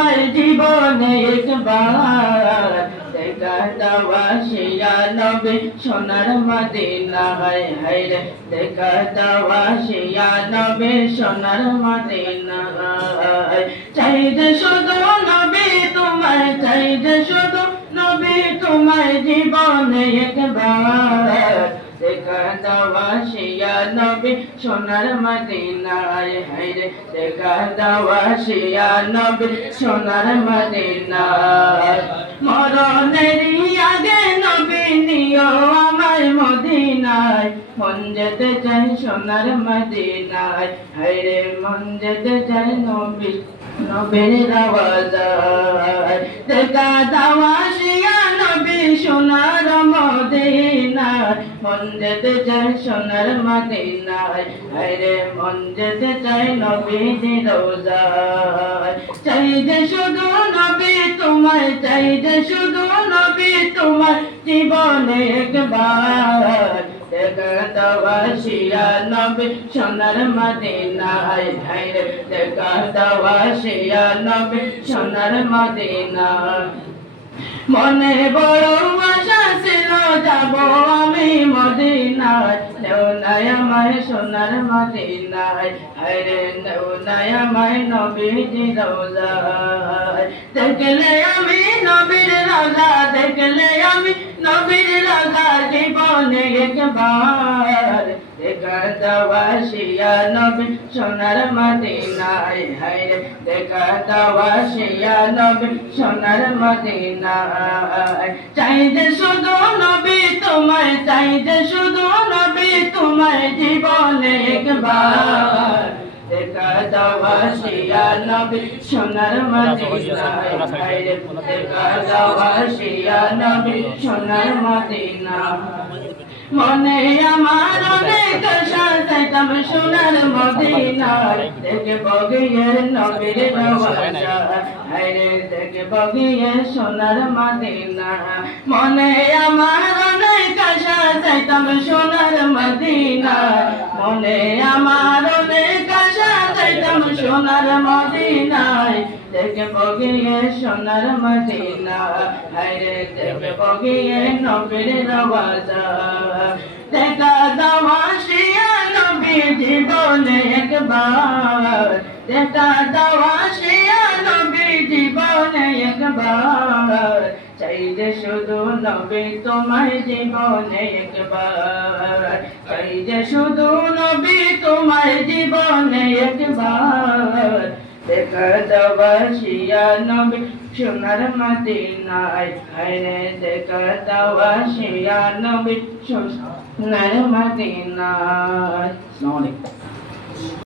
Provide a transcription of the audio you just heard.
তোমার জীবনে একবার দেখা দাওয়া শিয়া নবী সোনার মদিনা হায় হায় রে দেখা দাওয়া শিয়া নবী সোনার মদিনা চাই যে শুধু নবী তোমার চাই যে শুধু নবী তোমার জীবনে একবার দেখা দাওয়া শিয়া নবী সোনার মদিনায় হায় রে দেখা দাওয়া শিয়া নবী সোনার মদিনায় মরণেরই আগে নবী নিও আমার মদিনায় মন যেতে চাই সোনার মদিনায় হায় রে মন যেতে চাই নবী নবীর রওজায় দেখা দাওয়া শিয়া নবী সোনার মদিনায় মন যেতে চাই সোনার মদিনায় হায় রে মন যেতে চাই নবীর রওজায় চাই যে শুধু নবী তোমায় চাই যে শুধু নবী তোমার জীবনে একবার দেখা দাওয়া শিয়া নবী সোনার মদিনায় হায় রে দেখা দাওয়া শিয়া নবী সোনার মদিনায় মনে বড় আশা ছিল যাব আমি মদিনায় নেও নাই আমায় সোনার মদিনায় হায় রে নেও নাই আমায় নবীজি রওজায় দেখলে আমি নবীর রওজা দেখলে আমি নবীর রওজা জীবনে একবার দেখা দাওয়া শিয়া নবী সোনার মদিনায় হায় রে দেখা দাওয়া শিয়া নবী সোনার মদিনায় চাই যে শুধু নবী তোমায় চাই যে শুধু নবী তোমায় জীবনে একবার দেখা দাওয়া শিয়া নবী সোনার মদিনায় হায় রে দেখা দাওয়া শিয়া নবী সোনার মদিনায় মনে আমার অনেক আশা চাইতাম সোনার মদিনায় দেখব গিয়ে নবীর রওজা হায় রে দেখব গিয়ে সোনার মদিনা মনে আমার অনেক আশা চাইতাম সোনার মদিনায় মনে আমার অনেক আশা চাইতাম সোনার মদিনায় দেখব গিয়ে সোনার মদিনা হায় রে দেখব গিয়ে নবীর রওজা দেখা দাওয়া শিয়া নবী জীবনে একবার দেখা দাওয়া শিয়া নবী জীবনে একবার চাই যে শুধু নবী তোমার জীবনে একবার চাই যে শুধু নবী তোমার জীবনে একবার দেখা দাওয়া শিয়া নবী সোনার মদিনায় হায় রে দেখা দাওয়া শিয়া নবী সোনার মদিনায়। আসসালামু আলাইকুম।